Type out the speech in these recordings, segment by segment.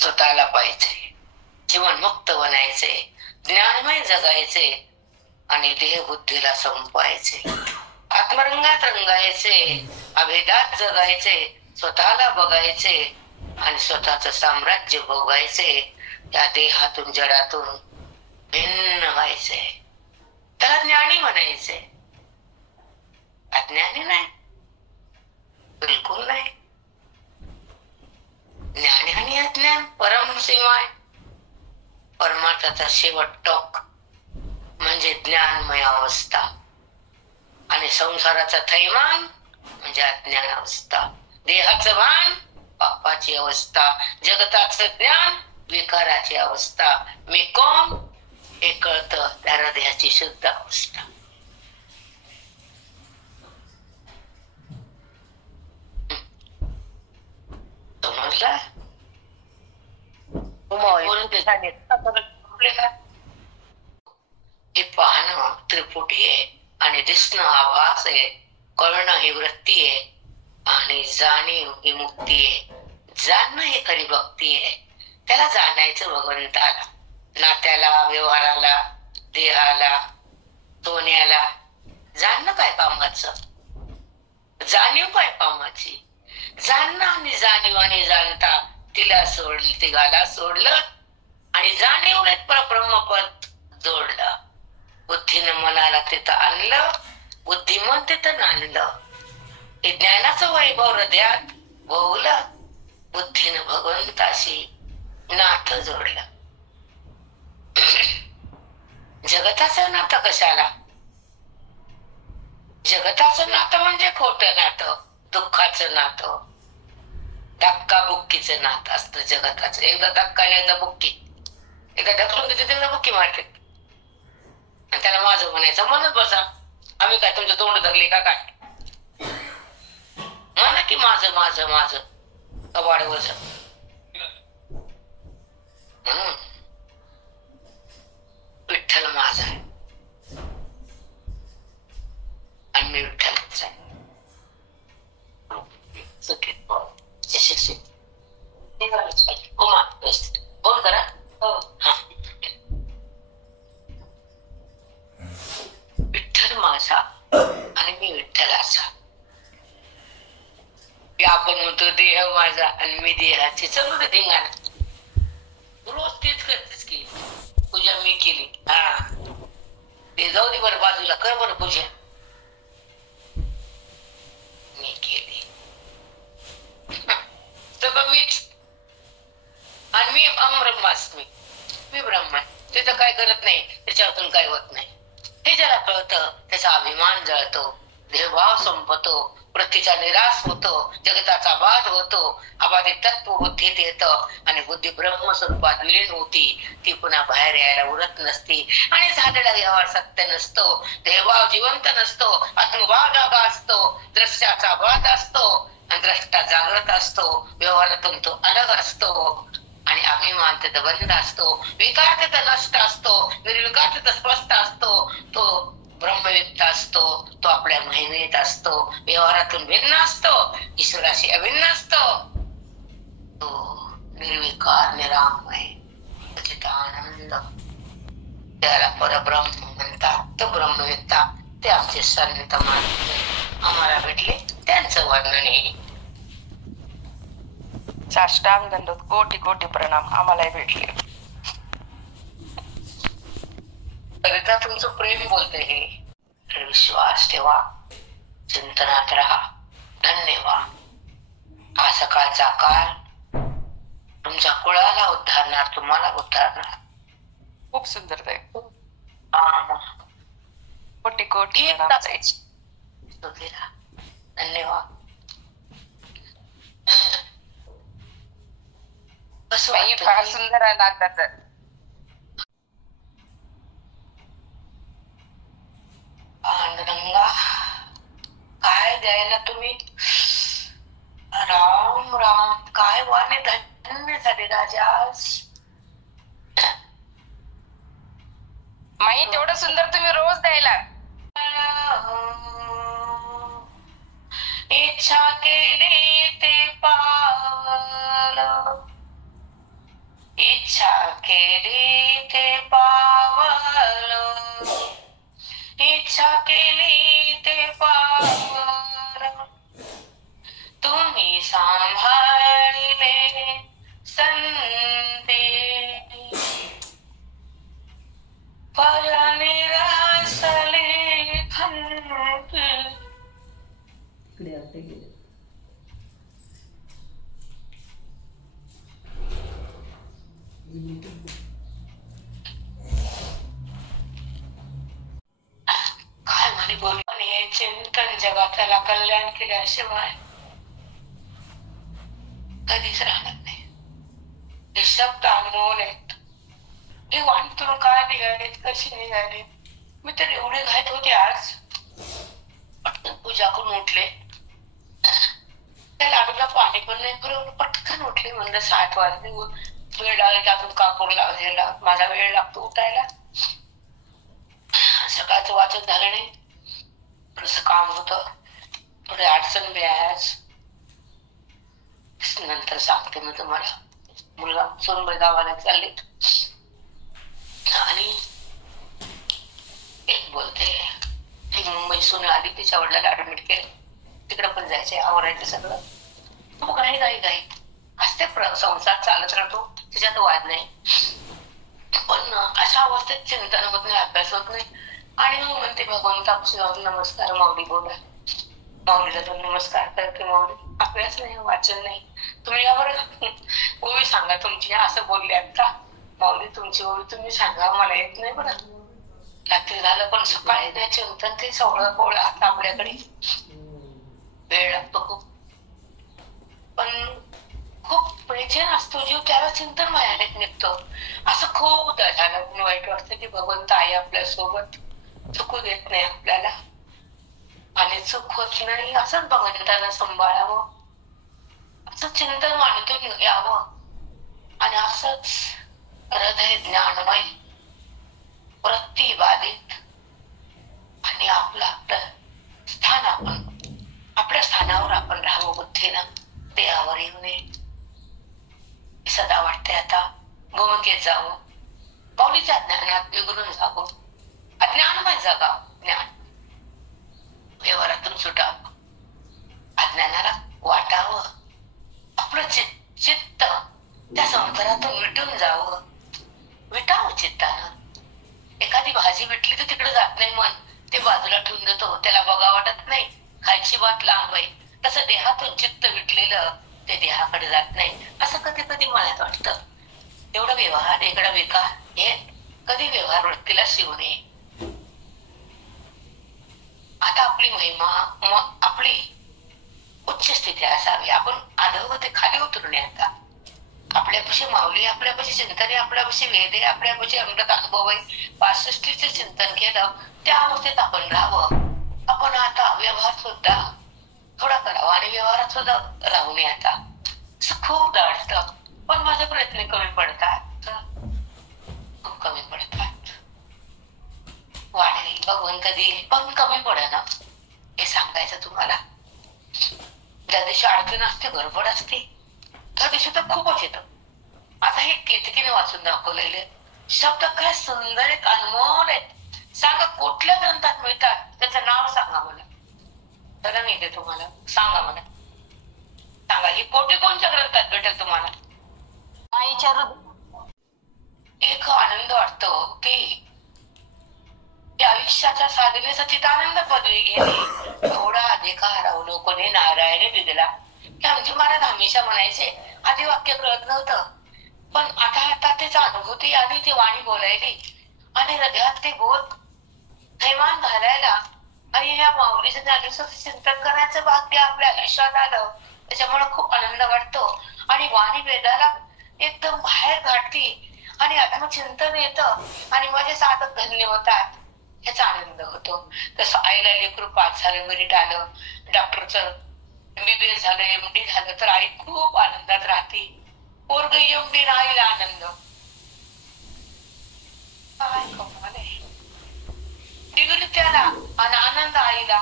स्वतःला पाहिजे, जीवनमुक्त बनायचे, ज्ञानमय जगायचे आणि देहबुद्धीला संपवायचे, आत्मरंगात रंगायचे, अभेदात जगायचे, स्वतःला बघायचे आणि स्वतःचं साम्राज्य भोगायचे, या देहातून जडातून भिन्न व्हायचे. त्याला ज्ञानी म्हणायचे. अज्ञानी नाही, बिलकुल नाही. ज्ञान आणि अज्ञान परमसीमा आहे. परमार्थाचा शेवट टोक म्हणजे ज्ञानमय अवस्था आणि संसाराचा थैमान म्हणजे अज्ञान अवस्था. देहाचं भान पापाची अवस्था, जगताचं ज्ञान विकाराची अवस्था. मी कोण हे कळतं त्या हृदयाची शुद्ध अवस्था. समजला? हे पाहणं त्रिपुटी आहे आणि दिसणं आभास आहे, कळणं ही वृत्ती आहे आणि जाणीव ही मुक्ती आहे. जाणणं हे खरी भक्ती आहे. त्याला जाणायचं भगवंताला, नात्याला, व्यवहाराला, देहाला, सोन्याला. जाणणं काय कामाचं, जाणीव काय कामाची. जाणणं आणि जाणीव आणि जाणता तिला सोडलं, तिघाला सोडलं आणि जाणीवने परब्रह्मपद जोडलं. बुद्धीनं मनाला तिथं आणलं, बुद्धिमन तिथं नांदलं. हे ज्ञानाचं वैभव हृदयात भोवलं, बुद्धीनं भगवंताशी नातं जोडलं. जगताचं नातं कशाला? जगताचं नातं म्हणजे खोटं नातं, दुःखाचं नातं, धक्का बुक्कीचं नातं असतं जगताचं. एकदा धक्का आणि एकदा बुक्की. एकदा ढकलून देते, एकदा बुक्की मारते आणि त्याला माझं म्हणायचं. म्हणत बसा, आम्ही काय तुमचं तोंड धरले का काय? म्हणा की माझं माझं माझं कबाड वज. विठ्ठल माझा आहे आणि मी विठ्ठलच आहे. फोन करा. विठ्ठल माझा आणि मी विठ्ठलाचा. आपण म्हणतो देह माझा आणि मी देहाची. समजा धिंगाणा रोज तेच करतेस की. पूजा मी केली, हा ते जाऊ दे बरं बाजूला, कर बरं पूजा. मी केली सगळं मीच आणि मी ब्रह्मास्मी. मी ब्रह्म आहे, तिथं काय करत नाही, त्याच्यातून काय होत नाही. हे ज्याला कळतं त्याचा अभिमान जळतो, देहभाव संपतो, वृत्तीचा निराश होतो, जगताचा बाध होतो, अबाधित तत्व बुद्धीत येतं आणि बुद्धी ब्रह्मस्वरूपात विलीन होती. ती पुन्हा बाहेर यायला उरत नसती आणि झालेला व्यवहार सत्य नसतो, देहभाव जिवंत नसतो, आत्मभाव जागा असतो, दृश्याचा बाध असतो आणि द्रष्टा जागृत असतो. व्यवहारातून तो अलग असतो आणि अभिमान तिथं बंद असतो. विकार तिथं नष्ट असतो, निर्विकार तिथं स्पष्ट असतो. तो ब्रह्मयुक्त असतो, तो आपल्या महिमेत असतो, व्यवहारातून भिन्न असतो, ईश्वराशी अभिन्न असतो. तो निर्विकार निरामय आनंद, त्याला परब्रह्म म्हणतात. तो ब्रह्मयुक्ता ते आमचे संत महात्मे आम्हाला भेटले, त्यांचं वर्णन हे. साष्टांग दंडोत कोटी कोटी प्रणाम. आम्हालाही भेटले. कविता तुमचं प्रेम बोलते हे. विश्वास ठेवा, चिंतनात राहा. धन्यवाद. हा सकाळचा काळ तुमच्या कुळाला उद्धारणार, तुम्हाला उद्धारणार. खूप सुंदर ताई. कोटी कोटी धन्यवाद. फार सुंदर आहे नाटकाचं. पांडुरंगा काय द्यायला तुम्ही. राम राम, काय वाणे धन्य झाले राजास. माई तेवढं सुंदर तुम्ही रोज द्यायला. इच्छा केली ते पावलं, इच्छा केली ते पावलो, इच्छा केली ते पावलो, तुम्ही सांभाळले संते, फळ निरासले खंती. इकडे अर्धे गेले. काय म्हणे बोल, पण हे चिंतन जगाला कल्याण केल्याशिवाय कधीच राहणार नाही. हे शब्द अनमोल आहेत. हे वाणीतून काय निघालेत, कशी निघाले. मी तर एवढे घाईत होते आज, पटकन पूजा करून उठले. त्या लाडूला पाणी पण नाही पुरवलं, पटकन उठले. म्हणलं 7 वाजले, वेळ लागेल की अजून कापूर लावायला, माझा वेळ लागतो उठायला. सकाळचं वाचन झालं नाही, थोडस काम होत, थोडे अडचण बी आहे आज. नंतर सांगते मी तुम्हाला. मुलगा सोनबाई गावाला चाललेत आणि एक बोलते ती मुंबई सुने आली, तिच्या वडिलांना ऍडमिट केलं, तिकडे पण जायचंय, आवरायचं सगळं. मग घाई घाई घाई असते, संसार चालत राहतो, त्याच्यात वाद नाही. पण अशा अवस्थेत चिंतन होत नाही, अभ्यास होत नाही. आणि मग म्हणते भगवंतापाशी जाऊन नमस्कार माऊली बोला. माऊलीला दोन नमस्कार करते. माऊली अभ्यास नाही, वाचन नाही. तुम्ही या बरं ओवी सांगा तुमची, असं बोलले आता. माऊली तुमची ओवी तुम्ही सांगा, मला येत नाही बरं. रात्री झालं पण सकाळी नाही चिंतन, ते सगळं कोळ आता आपल्याकडे वेळ लागतो खूप. पण खूप बेचैन असतो जीव, त्याला चिंतन माझ्याकडे निघतो. असं खूप झालं, वाईट वाटतं की भगवंत आहे आपल्या सोबत, चुकू देत नाही आपल्याला आणि चूक होत नाही. असंच भगवंताला सांभाळावं, असं चिंतन वाणीतून यावं आणि असंच हृदय ज्ञानमय, वृत्ती बाधित आणि आपलं स्थान, आपण आपल्या स्थानावर आपण राहावं बुद्धीनं, देहावर येऊ नये. सदा वाटते आता भूमिकेत जावं, माऊलीच्या ज्ञानात विगरून जावं, अज्ञानमय जगावं. ज्ञान व्यवहारातून सुटावं, अज्ञानाला वाटावं, आपलं चित्त त्या संसारातून विटून जावं. विटावं चित्तानं. एखादी भाजी विटली तर तिकडे जात नाही मन, ते बाजूला ठेवून देतो, त्याला बघा वाटत नाही, खायची बात लांब आहे. तसं देहातून चित्त विटलेलं ते देहाकडे जात नाही, असं कधी कधी मनात वाटतं. एवढा व्यवहार, एकडा विकार, हे कधी व्यवहार वृत्तीला शिवू नये. आता आपली महिमा, आपली उच्च स्थिती असावी. आपण अधोगती खाली उतरू नये. आता आपल्यापाशी माऊली, आपल्यापाशी चिंतन, आपल्यापाशी वेद आहे, आपल्यापाशी अमृत अनुभव आहे. 65चे चिंतन केलं, त्या अवस्थेत आपण राहावं. आपण आता व्यवहार सुद्धा थोडा करावा आणि व्यवहारात सुद्धा राहू नये. आता खूप वाटतं, पण माझे प्रयत्न कमी पडतात, खूप कमी पडतात. वाढेल भगवंत देईल, पण कमी पडेना, हे सांगायचं तुम्हाला. ज्या दिवशी अडचण असते, गडबड असते, त्या दिवशी तर खूपच येतं. आता हे केतकीने वाचून दाखवलेले शब्द काय सुंदर आहेत, अनमोल आहेत. सांगा कुठल्या ग्रंथात मिळतात, त्याचं नाव सांगा मला. तर मी देते तुम्हाला, सांगा मला, सांगा ही कोटी कोणत्या ग्रंथात भेटेल तुम्हाला. आईच्या एक आनंद वाटतो की आयुष्याच्या साधनेचा तिथं आनंद पदवी घेणे, थोडा अधिकार अवलोकने नारायणे दिलेला. की आमचे महाराज हमेशा म्हणायचे, आधी वाक्य कळत नव्हतं, पण आता त्याच अनुभूती आली, ती वाणी बोलायली आणि हृदयात ते बोध थैमान घालायला आणि या माऊलीच्या ज्ञानेश्वर चिंतन करायचं भाग्य आपल्या आयुष्यात आलं. त्याच्यामुळे खूप आनंद वाटतो आणि वाणी वेदाला एकदम बाहेर घाटती आणि आत्मचिंतन येतं आणि माझे साधक धन्य होतात, ह्याचा आनंद होतो. तसं आईला लेकरू पास झालं, मेरिट आलं, डॉक्टरचं MBBS झालं, MD झालं, तर आई खूप आनंदात राहते. पोरग MD आईला आनंद, काय कमाल आहे. डिग्री त्याला आणि आनंद आईला.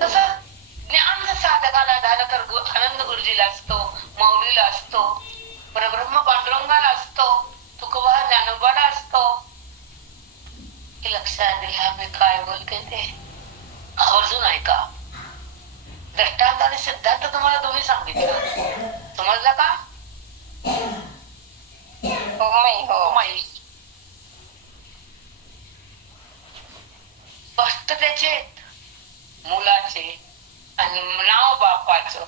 तसं ज्ञान साधकाला झालं तर आनंद गुरुजीला असतो, मौलीला असतो, परब्रह्म पांडुरंगाला असतो, तुकोबा ज्ञानोबाला असतो. हे लक्षात घ्या मी काय बोलते ते आवर्जून ऐका. दृष्टांत आणि सिद्धांत तुम्हाला दोन्ही सांगितलं. समजला का? हो. स्पष्ट त्याचे मुलाचे आणि नाव बापाचं.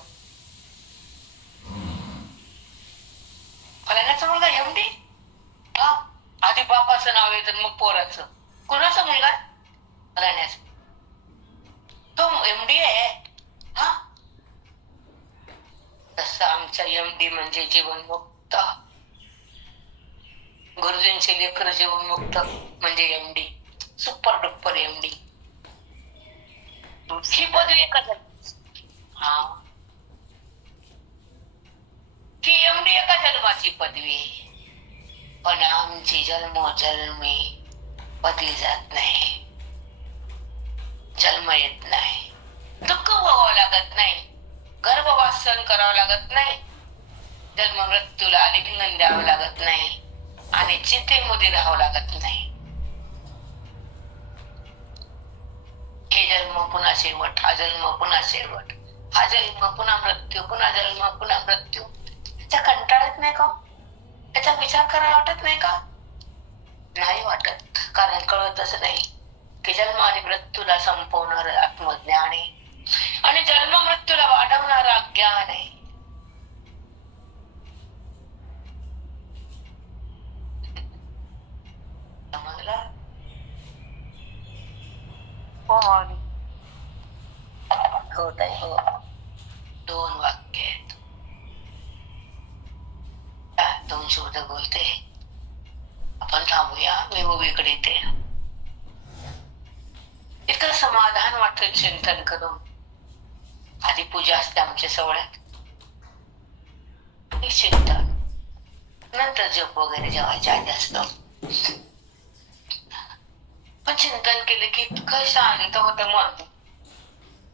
फलाण्याचा मुलगा एमडी, आधी बापाचं नाव येतं मग पोराचं. कोणाचा मुलगा? फलाण्याचा. तो एमडी आहे. हा, तसं आमचा एमडी म्हणजे जीवनमुक्त. गुरुजींचे लेकर जीवनमुक्त म्हणजे एमडी, सुपर डुपर एमडी. ही पदवी एका हा, ती एमडी एका जन्माची पदवी. पण आमची जन्मोजन्मी पदवी जात नाही, जन्म येत नाही, दुःख व्हावं लागत नाही, गर्भवास सहन करावं लागत नाही, जन्म मृत्यूला आलिंगन द्यावं लागत नाही आणि चिंतेमध्ये राहावं लागत नाही. हे जन्म पुन्हा शेवट, हा जन्म पुन्हा शेवट, हा जन्म पुन्हा मृत्यू, पुन्हा जन्म पुन्हा मृत्यू. त्याचा कंटाळा येत नाही का? त्याचा विचार करायला वाटत नाही का? नाही वाटत, कारण कळतच नाही की जन्म आणि मृत्यूला संपवणार आत्मज्ञान आहे आणि जन्म मृत्यूला वाढवणार अज्ञान आहे. समजलं? होत आहे. हो, 2 वाक्य आहेत. 2 शब्द बोलते. आपण थांबूया, मी उभीकडे येते. इतकं समाधान वाटतं चिंतन करून. आधी पूजा असते आमच्या सोहळ्यात, चिंतन, नंतर जप वगैरे जेवायच्या आधी असतं. पण चिंतन केलं की इतकं शांत होतं मन,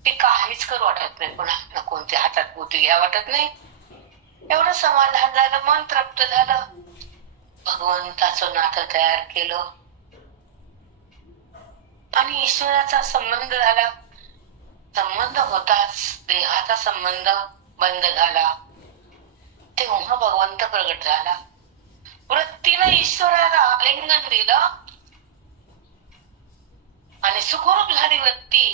ते काहीच करू वाटत नाही. पुन्हा कोणत्या हातात पोती घ्या वाटत नाही. एवढं समाधान झालं, मन तृप्त झालं, भगवंताचं नातं तयार केलं आणि ईश्वराचा संबंध झाला. संबंध होताच देहाचा संबंध बंद झाला, तेव्हा भगवंत प्रगट झाला. वृत्तीनं ईश्वराला आलिंगन दिलं आणि सुखरूप झाली वृत्ती,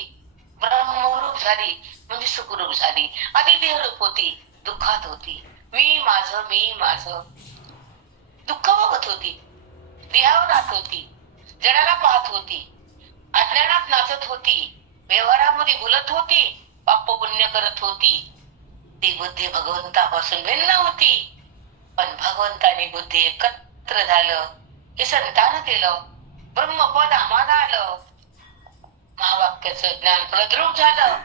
ब्रह्मरूप झाली म्हणजे सुखरूप झाली. आधी देहरूप होती, दुःखात होती, मी माझं दुःख बघत होती, देहावर राहत होती, जगाला पाहत होती, अज्ञानात नाचत होती, व्यवहारामध्ये बोलत होती, पाप पुण्य करत होती. ती बुद्धी भगवंतापासून भिन्न होती. पण भगवंताने बुद्धी एकत्र झालं, हे संतान केलं, ब्रह्मपद आम्हाला आलं, महावाक्याचं ज्ञान प्रद्रूप झालं,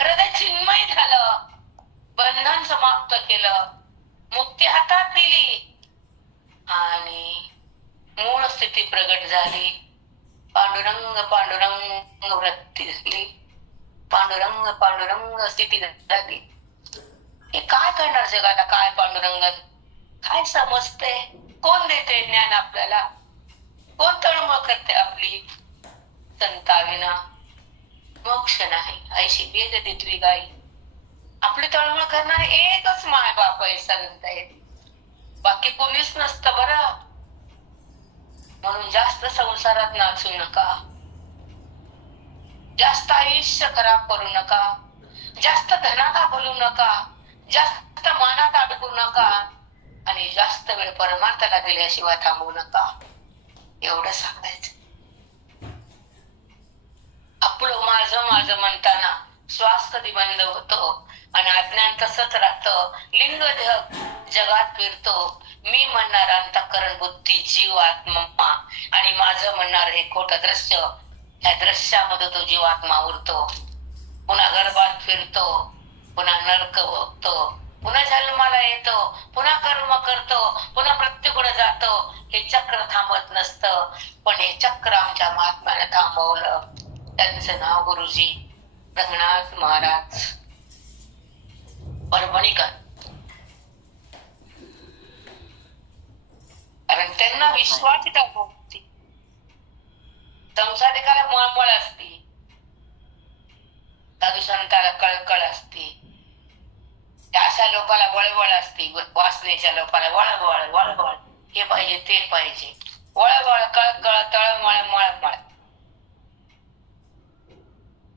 हृदय चिन्मय झालं, बंधन समाप्त केलं, मुक्ती हातात दिली आणि मूळ स्थिती प्रगट झाली. पांडुरंग पांडुरंग वृत्ती झाली, पांडुरंग पांडुरंग स्थिती झाली. हे काय करणार जगाला? काय पांडुरंग काय समजते? कोण देते ज्ञान आपल्याला? कोण तळमळ करते आपली? संताविना मोक्ष नाही, ऐशी वेद देतवी गाई. आपली तळमळ करणार एकच माय बाप आहे, संत आहे, बाकी कोणीच नसतं बरं. म्हणून जास्त संसारात नाचू नका, जास्त आयुष्य खराब करू नका, जास्त धनाला बोलू नका, जास्त मानात अडकू नका आणि जास्त वेळ परमार्थाला दिल्याशिवाय थांबू नका. एवढं सांगायचं. आपलं माझं म्हणताना श्वास कधी बंद होतो आणि अज्ञान तसंच राहतं. लिंग जगात फिरतो. मी म्हणणार अंतःकरण बुद्धी जीव आत्मा आणि माझं म्हणणार हे खोटं दृश्य. या दृश्यामध्ये तो जीवात्मा उरतो, पुन्हा गर्भात फिरतो, पुन्हा नरक भोगतो, पुन्हा जन्माला येतो, पुन्हा कर्म करतो, पुन्हा मृत्यूकडे जातो. हे चक्र थांबत नसतं, पण हे चक्र आमच्या महात्म्याने थांबवलं. त्यांचं नाव गुरुजी. रंगनाथ महाराज परभणीकर, कारण त्यांना विश्वास होती. संसारिकाला मळमळ असती, साधू संताला कळकळ असती, अशा लोकांना वळवळ असती, वासनेच्या लोकांना वळवळ वळवळ, हे पाहिजे ते पाहिजे, वळवळ कळकळ तळमळ मळमळ.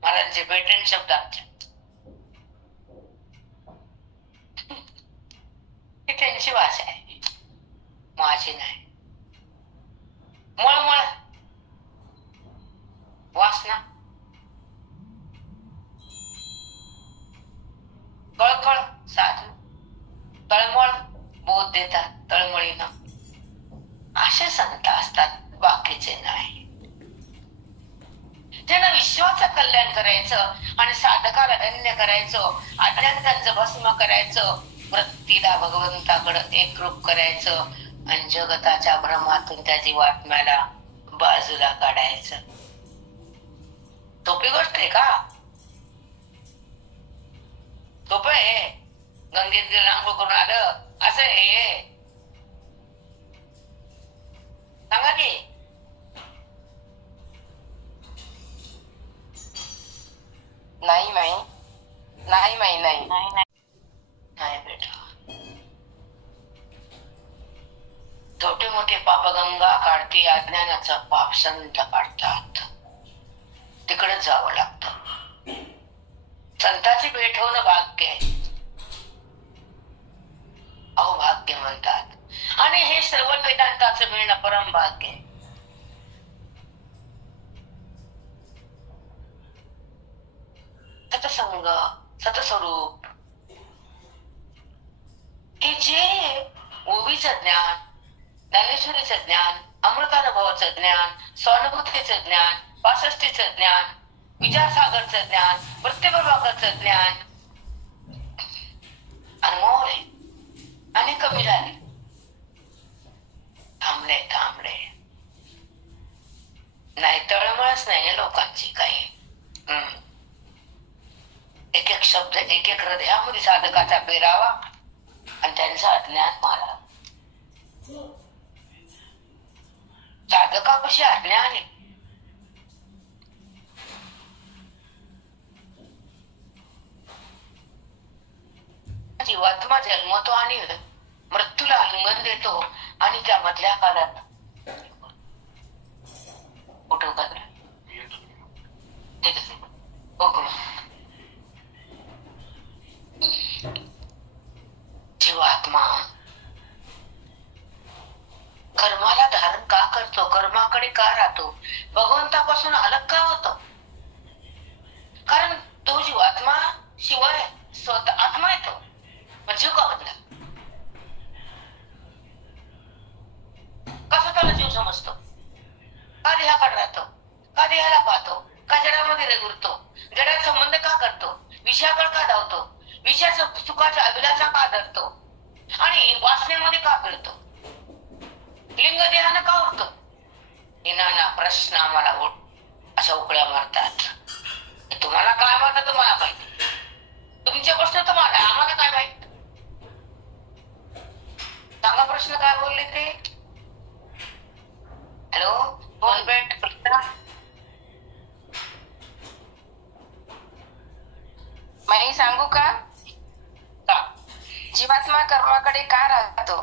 महाराजांचे पेटंट शब्द आमच्या, ही त्यांची भाषा आहे, माझी नाही. मळमळ वासना, कळकळ साधू, तळमळ बोध देतात तळमळीनं. असे संत असतात, बाकीचे नाही. त्यांना विश्वाचं कल्याण करायचं आणि साधकाला धन्य करायचं, अज्ञानांचं भस्म करायचं, वृत्तीला भगवंताकडे एकरूप करायचं आणि जगताच्या भ्रमातून त्या जीवात्म्याला बाजूला काढायचं. सोपी गोष्ट आहे का? सोपं आहे? गंगेत गेलं आंघोळ करून आलं असं आहे? सांगा की. नाही माई, नाही माई, नाही नाही बेटा. छोटे मोठे पाप गंगा काढती, अज्ञानाचा पाप संत काढतात. तिकडे जावं लागतं. संताची भेट होणं भाग्य आहे, अहोभाग्य म्हणतात. आणि हे श्रवण वेदांताचं मिळणं परम भाग्य आहे. सतसंग, सतस्वरूप, हे जे ओवीचं ज्ञान, ज्ञानेश्वरीचं ज्ञान, अमृतानुभवाचं ज्ञान, स्वानुभूतीचं ज्ञान, पासष्टीचं ज्ञान, विचारसागरचं ज्ञान, प्रत्येकचं ज्ञान अनमोल आहे आणि कमी झाले. थांबले नाही, तळमळच नाही लोकांची काही. एक एक शब्द एक एक हृदयामध्ये साधकाचा पेरावा आणि त्यांचा अज्ञान मारा. साधकापाशी अज्ञान आहे. जीवात्मा जन्मतो आणि मृत्यूला आलिंगन देतो आणि त्या मधल्या काळात फोटो काढला. जीवात्मा कर्माला धारण का करतो, कर्माकडे का राहतो, भगवंतापासून अलग का होतो? कारण तो जीवात्मा शिवाय स्वतः आत्मा येतो. जीव का बदला? का स्वतःला जीव समजतो? का देहाकडे राहतो? का देहाला पाहतो? का जडामध्ये रेगुरतो? जडात संबंध का करतो? विषयाकडे का धावतो? विषयाचा सुखाचा अभिलाषा का धरतो? आणि वासनेमध्ये का फिरतो? लिंग देहानं का उरतो? हे नाना प्रश्न आम्हाला अशा उकळ्या मारतात. तुम्हाला काय वाटतं तुम्हाला माहिती, तुमचे प्रश्न तुम्हाला, आम्हाला काय माहित? सांगा प्रश्न काय बोलले ते. हॅलो, फोन भेट माई सांगू का? जीवात्मा कर्माकडे का राहतो,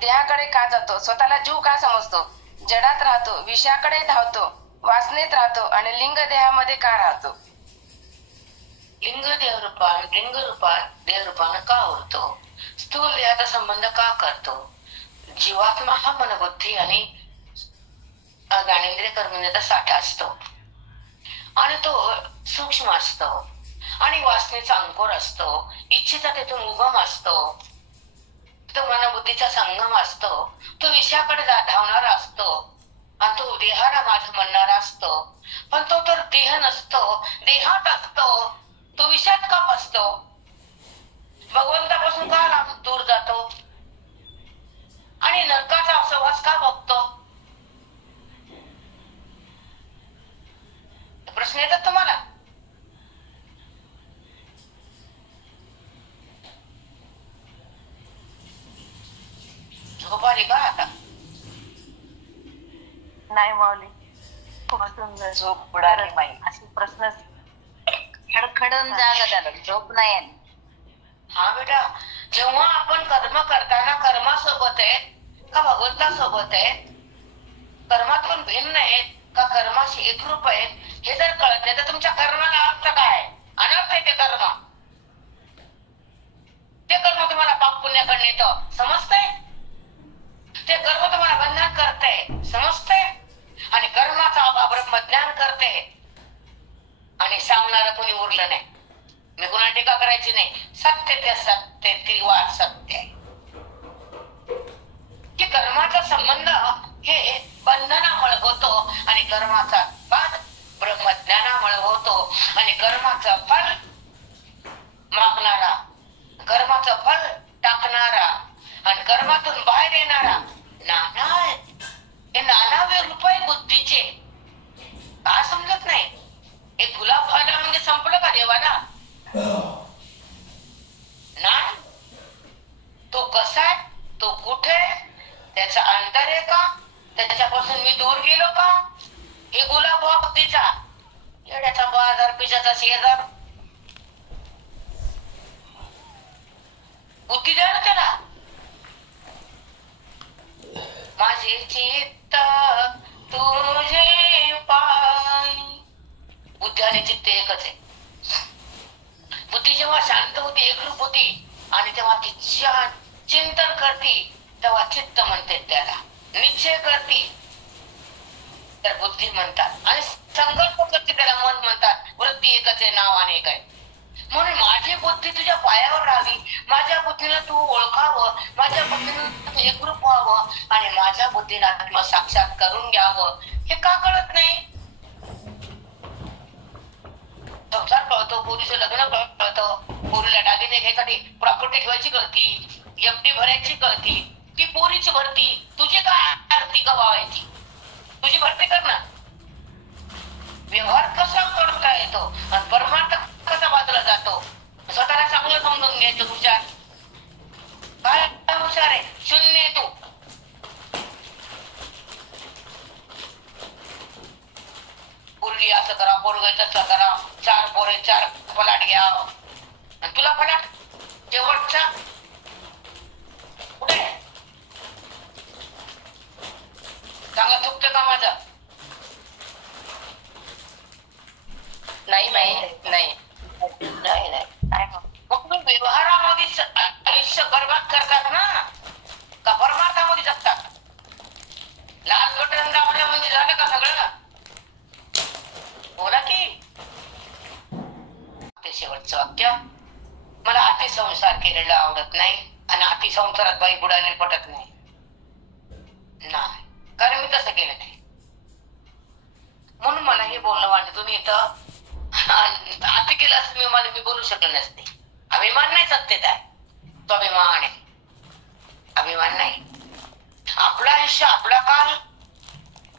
देहाकडे का जातो, स्वतःला जीव का समजतो, जडात राहतो, विषयाकडे धावतो, वासनेत राहतो आणि लिंग देहामध्ये का राहतो? लिंग रूपात देहरूपानं का उरतो? स्थूल देहाचा संबंध का करतो? जीवात्मा हा मनबुद्धी आणि ज्ञानेंद्रिय कर्मेंद्रियाचा साठा असतो आणि तो सूक्ष्म असतो आणि वासनेचा अंकुर असतो, इच्छेचा तेथून उगम असतो, तो मनबुद्धीचा संगम असतो, तो विषयाकडे धावणारा असतो आणि तो देहाला माझं म्हणणारा असतो. पण तो तर देह नसतो, देहात असतो, तो विषयात का फसतो? भगवंतापासून का दूर जातो आणि नरकाचा सहवास का बघतो? प्रश्न येतात तुम्हाला? झोप आली का आता? नाही माऊली, खूप सुंदर झोप उडाली माई. असे प्रश्न खडखडून जागा झालं, झोप नाही आली. हा बेटा, जेव्हा आपण कर्म करताना कर्मासोबत आहे का भगवंतासोबत आहे, कर्मातून भिन्न आहेत का कर्माशी एकरूप आहेत हे जर कळत नाही तर तुमच्या कर्माला अर्थ काय? अनर्थ आहे ते कर्म. ते कर्म तुम्हाला पाप पुण्याकडे नेतं, समजतंय? ते कर्म तुम्हाला बंधन करते, समजतंय? आणि कर्माचा अभाव ब्रह्मज्ञान करते. आणि सांगणार कोणी उरलं नाही. मी कुणा टीका करायची नाही. सत्य ते सत्य, ती वाट सत्य आहे की कर्माचा संबंध हे बंधनामुळे होतो आणि कर्माचा फल ब्रह्मज्ञानामुळे होतो. आणि कर्माचं फल मागणारा, कर्माचं फल टाकणारा आणि कर्मातून बाहेर येणारा नाना आहेत. हे नानावे रूप आहे बुद्धीचे. का समजत नाही? हे गुलाब खायला म्हणजे संपलं का देवाला? नाही. तो कसा आहे, तो कुठे, त्याचा अंतर आहे का, त्याच्यापासून मी दूर गेलो का? हे गुलाब बुद्धीचा येड्याचा बाजार, पिशाचा शेजार. बुद्धी द्या ना त्याला. माझे चित्त तुझे पाय. बुद्धी आणि चित्त एकच आहे. बुद्धी जेव्हा शांत होती, एकरूप होती आणि तेव्हा ती चिंतन करती तेव्हा चित्त म्हणते, त्याला निश्चय करती तर बुद्धी म्हणतात. आणि संकल्प करते त्याला मन म्हणतात. वृत्ती एकच आहे, नाव अनेक आहे. म्हणून माझी बुद्धी तुझ्या पायावर राहावी, माझ्या बुद्धीला तू ओळखावं, माझ्या बुद्धीनं तू एकरूप व्हावं आणि माझ्या बुद्धीला आत्म साक्षात करून घ्यावं. हे का कळत नाही? संसार कळतो, पोरीचं लग्न कळतं, पोरीला दागिने घ्यायसाठी प्रॉपर्टी ठेवायची कळती, एफडी भरायची कळती, ती पोरीची भरती. तुझी काय आरती गवावायची? तुझी भरती कर ना. व्यवहार कसा करता येतो आणि परमार्थ कसा बाजूला जातो स्वतःला चांगलं समजून घ्यायचं. हुशार काय हुशार आहे? शून्य आहे तू. पोरगी असं करा, पोरग तसं करा, 4 पोरे 4 फलाट घ्या. तुला फलाट शेवटचा कुठे चांगलं चुकतं का माझं? नाही नाही नाही नाही नाही. मग तुम्ही व्यवहारामध्ये आयुष्य बरबाद करतात ना का परमार्थामध्ये जगतात? लाल बटन दाबलं म्हणजे झालं का सगळं? बोला की. ते शेवटचं वाक्य, मला अतिसंसार केलेला आवडत नाही आणि अतिसंसारात बाई बुडाले पटत नाही. कारण मी तसं केलं नाही. म्हणून मला हे बोलणं वाटत. तुम्ही इथं अति केलं असं मी बोलू शकले नसते. अभिमान नाही सत्तेत आहे, तो अभिमान आहे. अभिमान नाही. आपलं आयुष्य, आपला काल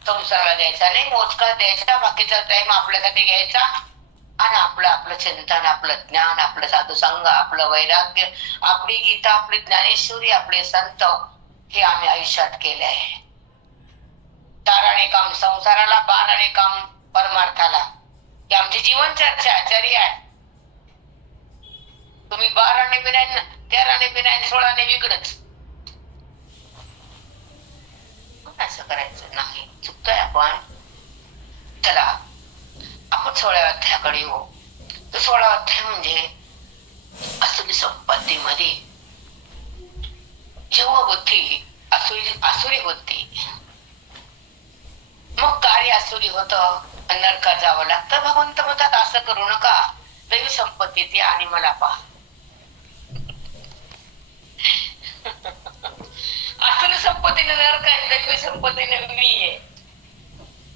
संसाराला द्यायचा नाही, मोजका द्यायचा, बाकीचा टाइम आपल्यासाठी घ्यायचा आणि आपलं चिंतन, आपलं ज्ञान, आपलं साधुसंग, आपलं वैराग्य, आपली गीता, आपली ज्ञानेश्वरी, आपले संत, हे आम्ही आयुष्यात केले आहे. 4 काम संसाराला, 12 काम परमार्थाला. ही आमची जीवन चर्या आहे. तुम्ही 12 बिनाय, 13 बिनाय, 16 विकडच. असं करायचं नाही, चुकतोय आपण. चला आपण 16व्या अध्यायाकडे येऊ. तो 16वा अध्याय म्हणजे असुरी संपत्तीमध्ये जेव्हा बुद्धी आसुरी होती, मग कार्य आसुरी होतं, नरकात जावं लागतं. भगवंत म्हणतात असं करू नका, दैवी संपत्तीत या आणि मला पहा. आसुरी संपत्तीने नरक आहे, दैवी संपत्तीने मी आहे.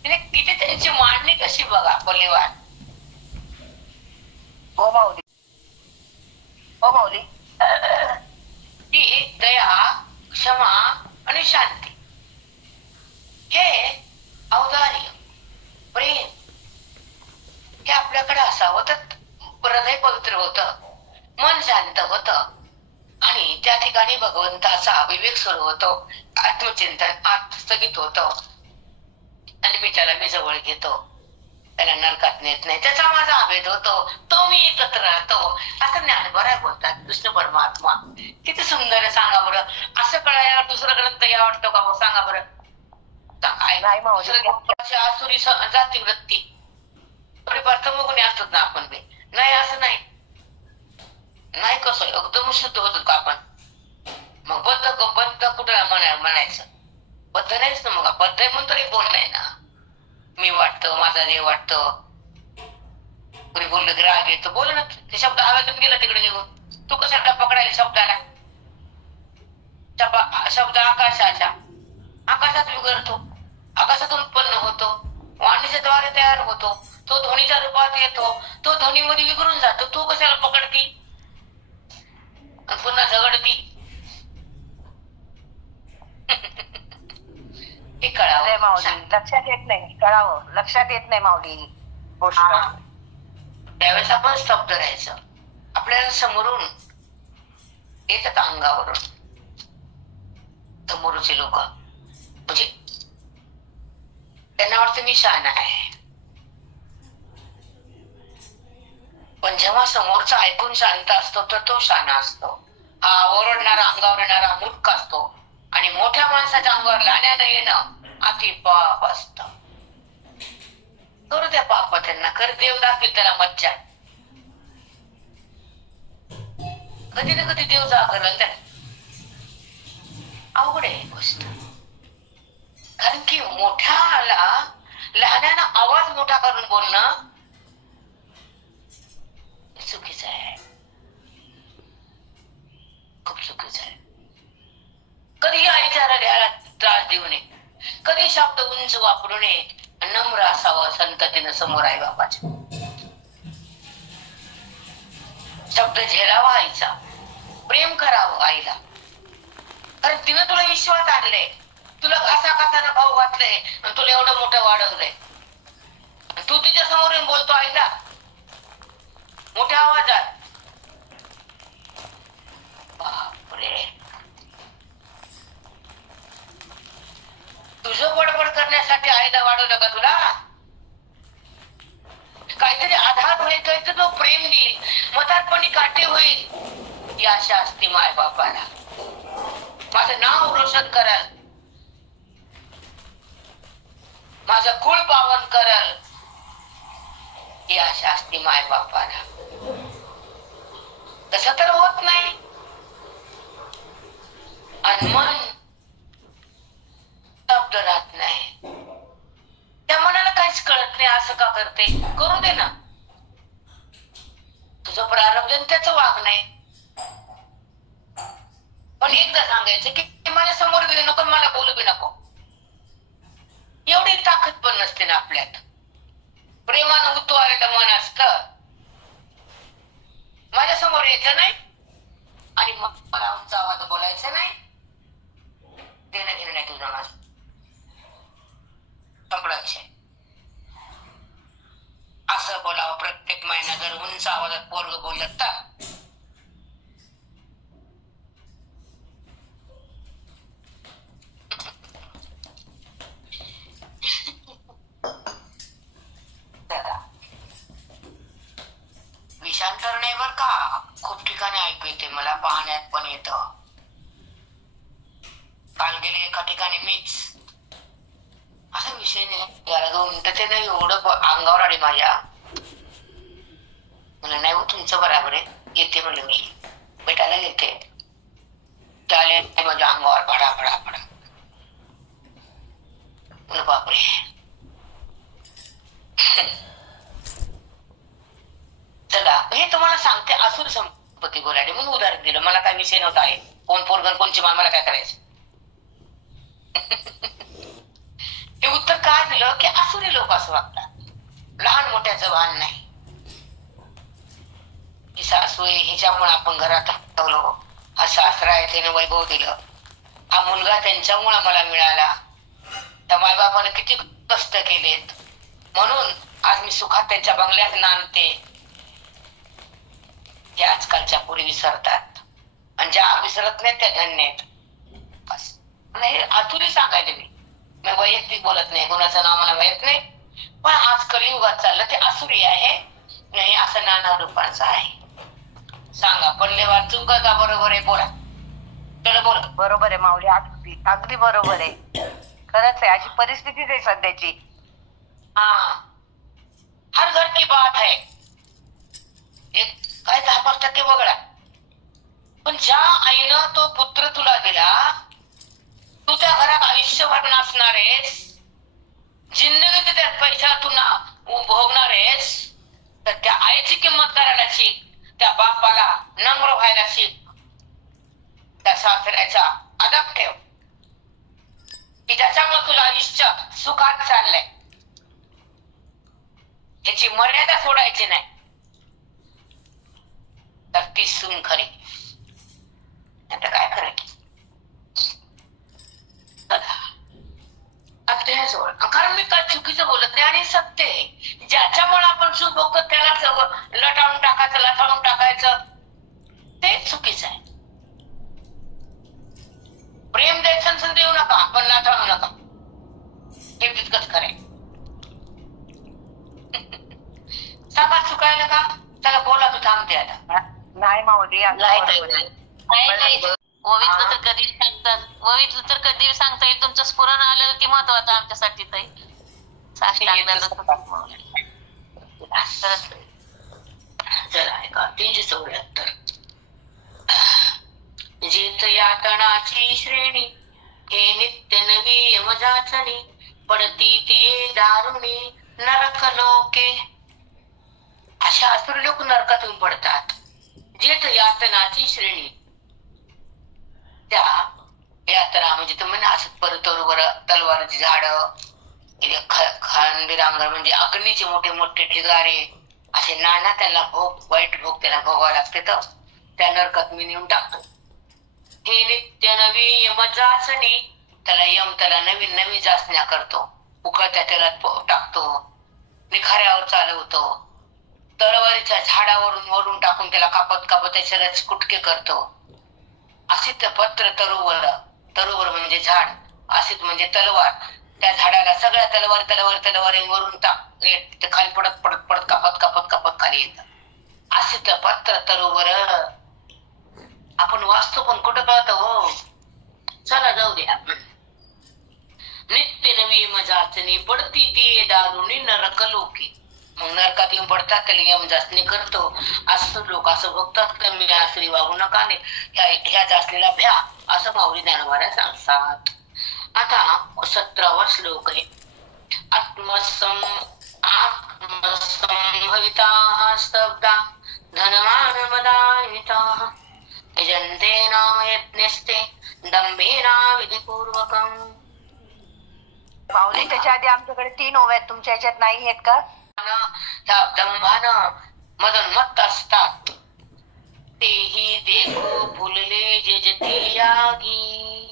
तिने किती त्यांची मांडणी कशी बघा पल्लीवान. हो माऊली, हो माऊली. की दया, क्षमा आणि शांती हे औदार्य, प्रेम हे आपल्याकडे असावं तर हृदय पवित्र होतं, मन शांत होतं आणि त्या ठिकाणी ठिकाणी भगवंताचा विवेक सुरू होतो, आत्मचिंतन स्थगित होतं आणि मी त्याला जवळ घेतो, त्याला नरकात नेत नाही, त्याचा माझा अभेद होतो, तो मी एकत्र राहतो. असं ज्ञानबराय बोलतात कृष्ण परमात्मा. किती सुंदर आहे सांगा बरं. असं कळायला दुसरं ग्रंथ घ्या वाटतो का हो? सांगा बरं. आसुरी जाती वृत्ती थोडीफार तमोगुणी असतात ना आपण बी. नाही असं नाही, नाही कसं एकदम शुद्ध होतो का आपण? मग बद्ध कुठं म्हणायचं? बद्ध नाहीच ना. मग बद्ध आहे म्हणून तरी बोल नाही ना. मी वाटतं, माझा देव वाटतं, कोणी बोललं की राग येतो, बोल ना. ते शब्द हव्यातून गेला तिकडे निघून. तू कशाला पकडायला शब्दाला? शब्द आकाशात विगरतो, आकाशातून उत्पन्न होतो, वाणीच्या द्वारे तयार होतो, तो ध्वनीच्या रूपात येतो, तो ध्वनीमध्ये विगरून जातो. तू कशाला पकडती आणि पुन्हा झगडती? हे कळावं माऊली, लक्षात येत नाही, कळावं लक्षात येत नाही माऊली गोष्ट. त्यावेळेस आपण स्तब्ध राहायचं. आपल्याला समोरून येतात अंगावरून समोरचे लोक, म्हणजे त्यांना वाटतं मी शहाणा आहे, पण जेव्हा समोरचा ऐकून शांत असतो तर तो शहाणा असतो. हा ओरडणारा, अंगावर येणारा मूर्ख असतो. आणि मोठ्या माणसाच्या अंगावर लाण्यानं येणं अति पाप असत. करू द्या पाप त्यांना, कर देव दाखवेल त्याला मज्जा. कधी ना कधी देव जागरण त्याला. अवघड आहे गोष्ट. कारण की मोठ्याला लहान्यानं आवाज मोठा करून बोलणं चुकीचं आहे, खूप चुकीचं आहे. कधी आईच्या घ्यायला त्रास देऊ नये, कधी शब्द उंच वापरू नये. नम्र असावं संततीनं समोर आई बापाच्या. शब्द झेलावा आईचा, प्रेम करावं आईला. कारण तिनं तुला विश्वास आणले, तुला घासाघासानं भाऊ घातले आणि तुला एवढं मोठं वाढवलंय. तू तिच्या समोर येऊन बोलतो आईला मोठ्या आवाजात. बापरे, तुझं बडबड करण्यासाठी आईला वाढवलं का तुला? काहीतरी आधार होईल, काहीतरी तो प्रेम देईल, म्हातारपणी काटे होईल, ही आशा असते माय बापाला. माझं नाव रोशन करल, माझं कुळ पावन करल, ही आशा असते माय बापाला. तसं तर होत नाही. आणि मन शब्द राहत नाही. त्या मनाला काहीच कळत नाही, असं का करते? करू दे ना, तुझं प्रारब्ध त्याचं वाग नाही. पण एकदा सांगायचं की माझ्या समोर बी नको, मला बोलू बी नको. एवढी ताकद पण नसते ना आपल्यात. प्रेमानं उतवारलं मन असतं. माझ्या समोर यायचं नाही आणि मग मला उंच आवाज बोलायचं नाही. देणं घेणं नाही तुझं माझं. असं बोलावं प्रत्येक महिना. जर उंच आवाजात पोरग बोलत तर विषांतर नाही बर का. खूप ठिकाणी ऐकू येते, मला पाहण्यात पण येतं. काल गेले एका ठिकाणी मीच असा विषय नाही, याला 2 मिनिटं ते नाही एवढं अंगावर आली माझ्या. म्हणलं नाही हो तुमचं बरोबर आहे, येते म्हणलं मी भेटायला येते. त्याले माझ्या अंगावर फडा फडा फडा. म्हणलं बापरे. चला हे तुम्हाला सांगते असुर संपत्ती बोलायची म्हणून उदाहरण दिलं. मला काय विषय नव्हता आहे, कोण पोरगण कोणची मला काय करायचं. हे उत्तर काय दिलं की असुरी लोक असं वागतात, लहान मोठ्याचं भान नाही. ही सासू आहे हिच्यामुळे आपण घरात ठेवलो, हा सासरा आहे त्याने वैभव दिलं, हा मुलगा त्यांच्यामुळे मला मिळाला, त्या मायबापाने किती कष्ट केलेत म्हणून आज मी सुखात त्यांच्या बंगल्यात नांदते. हे आजकालच्या पोरी विसरतात. आणि ज्या विसरत नाहीत त्या धन्य आहेत. बस. नाही आतुरी सांगायला मी वैयक्तिक बोलत नाही, कोणाचं नाव मला माहित नाही, पण आज कलियुगात चाललं ते असुरी आहे नाही असं नाना रूपांचं आहे. सांगा पल्लेवार चुका का बरोबर आहे? बोला चला बोला. बरोबर आहे माऊली, अगदी अगदी बरोबर आहे. खरंच आहे, अशी परिस्थितीच आहे सध्याची. हाँ हर घर की बात है. एक काय 10-5% वगळा, पण ज्या आईनं तो पुत्र तुला दिला, तू त्या घरात आयुष्यभर नाचणार आहेस, जिंदगी त्या पैशातून भोगणार आहेस, तर त्या आईची किंमत करायला शिक, त्या बापाला नम्र व्हायला शिक, त्या सासऱ्याचा अदब ठेव की ज्याच्यामुळे तुला आयुष्य सुखात चाललंय. ह्याची मर्यादा सोडायची नाही, तर ती सून खरी. आता काय करायचं? कारण मी काय चुकीचं बोलत नाही आणि सत्य आहे. ज्याच्यामुळे आपण सुख बघतो त्यालाच लटाळून टाकायचं ते चुकीचं आहे. प्रेम द्यायचं देऊ नका, पण लाथाळू नका, हे तितकंच खरंय. सांगा चुकायला का? त्याला बोला, तू थांबते आता. नाही माऊली, ओवीतलं तर कधी सांगता येईल. तुमचं स्फुरण आलं की महत्वाचं आमच्यासाठी ताई. चला ऐका 374. जित यातनाची श्रेणी हे नित्य नवी यमजाचणी, पडती ती दारुणी नरक लोके. अशा असुर लोक नरकातून पडतात. जित यातनाची श्रेणी, त्या यात्रा म्हणजे तुम्ही असं परतोर तलवारची झाडं, खंदिरांगर म्हणजे अग्नीचे मोठे मोठे ढिगारे, असे नाना त्यांना वाईट भोग त्याला भोगावं लागते, तर त्या नरकात मी नेऊन टाकतो. हे नित्य नवी यमजाचणी, त्याला यम त्याला नवीन नवीन जाचण्या करतो, उकळत्या तेलात टाकतो, निखाऱ्यावर चालवतो, तलवारीच्या झाडावरून वरून टाकून त्याला कापत त्याच्या रच कुटके करतो. असित पत्र तरुवर म्हणजे झाड, असित म्हणजे तलवार, त्या झाडाला सगळ्या तलवारी वरून खाली पडत कापत खाली येतं. असित पत्र तरुवर आपण वाचतो पण कुठं कळतं हो. चला जाऊ द्या. नित्य नवी मजाचणी पडती ती दारुणी नरक लोकी. मग नरकात येऊन पडतात, त्याला यम जाचणी करतो. असं लोक असं बघतात का मी आसरी वागू नका, ह्या जाचणीला भ्या, असं माऊली ज्ञानोबाला सांगतात. आता 17वा श्लोक आहे. आत्मसंभविताः स्तब्धा धनमान मदान्विताः यजन्ते नाम यज्ञस्ते दंभेना विधिपूर्वकम्. माऊली, त्याच्या आधी आमच्याकडे 3 ओव्या आहेत, तुमच्या ह्याच्यात नाही आहेत का? त्या दंभानं मदन मत्त असतात, तेही देखो भुलले जजती यागी.